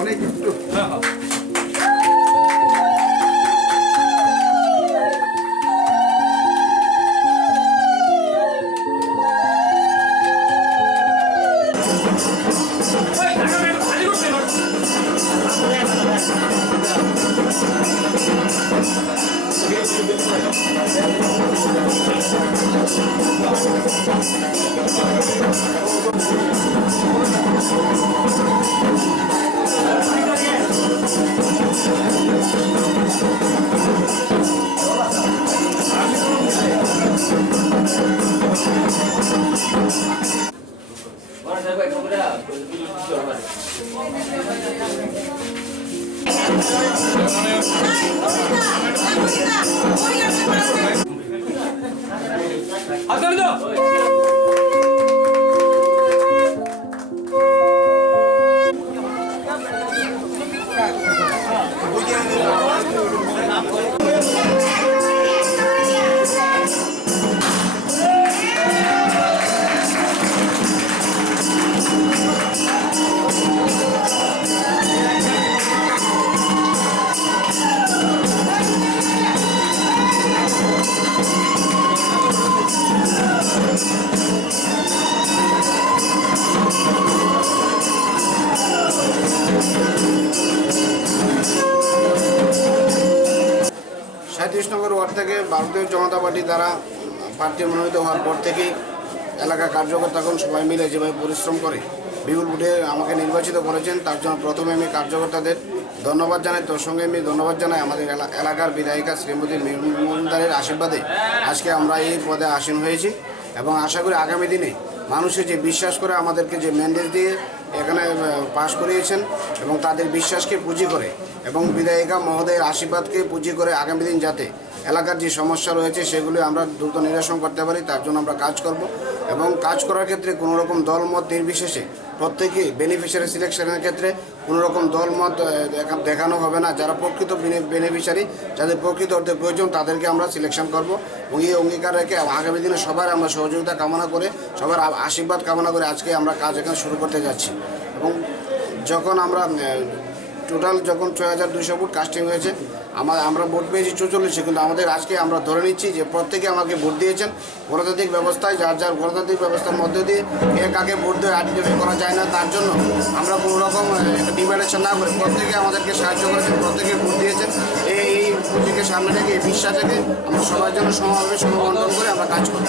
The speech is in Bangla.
অনেক একটু নগর ওয়ার্ড থেকে ভারতীয় জনতা পার্টি দ্বারা প্রার্থী মনোনীত হওয়ার পর থেকেই এলাকা কার্যকর্তাগণ সবাই মিলে যেভাবে পরিশ্রম করে বিপুল ভোটে আমাকে নির্বাচিত করেছেন, তার জন্য প্রথমে আমি কার্যকর্তাদের ধন্যবাদ জানাই। তোর সঙ্গে আমি ধন্যবাদ জানাই আমাদের এলাকার বিধায়িকা শ্রীমতী মজুমদারের আশীর্বাদে আজকে আমরা এই পদে আসীন হয়েছি এবং আশা করি আগামী দিনে মানুষের যে বিশ্বাস করে আমাদেরকে যে ম্যান্ডেট দিয়ে এখানে পাশ করিয়েছেন এবং তাদের বিশ্বাসকে পুঁজি করে এবং বিধায়িকা মহোদয়ের আশীর্বাদকে পুঁজি করে আগামী দিন যাতে এলাকার যে সমস্যা রয়েছে সেগুলি আমরা দ্রুত নিরসন করতে পারি তার জন্য আমরা কাজ করব এবং কাজ করার ক্ষেত্রে কোনো রকম দলমত নির্বিশেষে প্রত্যেকেই বেনিফিশিয়ারি সিলেকশনের ক্ষেত্রে কোনো রকম দলমত দেখানো হবে না। যারা প্রকৃত বেনিফিশিয়ারি, যাদের প্রকৃত অর্থে প্রয়োজন তাদেরকে আমরা সিলেকশন করব এবং এই অঙ্গীকার রেখে আগামী দিনে সবার আমরা সহযোগিতা কামনা করে সবার আশীর্বাদ কামনা করে আজকে আমরা কাজ এখানে শুরু করতে যাচ্ছি। এবং যখন আমরা টোটাল যখন ৬,২০০ ভোট কাস্টিং হয়েছে আমরা ভোট পেয়েছি ৪৪, কিন্তু আমাদের আজকে আমরা ধরে নিচ্ছি যে প্রত্যেকে আমাকে ভোট দিয়েছেন গণতান্ত্রিক ব্যবস্থায়, যার যার গণতান্ত্রিক ব্যবস্থার মধ্যে দিয়ে কে কাকে ভোট দিয়ে আইডেন্টিফাই করা যায় না, তার জন্য আমরা কোনো রকম ডিভাইডেশন না করে প্রত্যেকে আমাদেরকে সাহায্য করেছেন, প্রত্যেকে ভোট দিয়েছেন। এই পুঁজিকে সামনে রেখে এই বিশ্বাস রেখে আমরা সবার জন্য সমাবেশ সমবন্টন করে আমরা কাজ করি।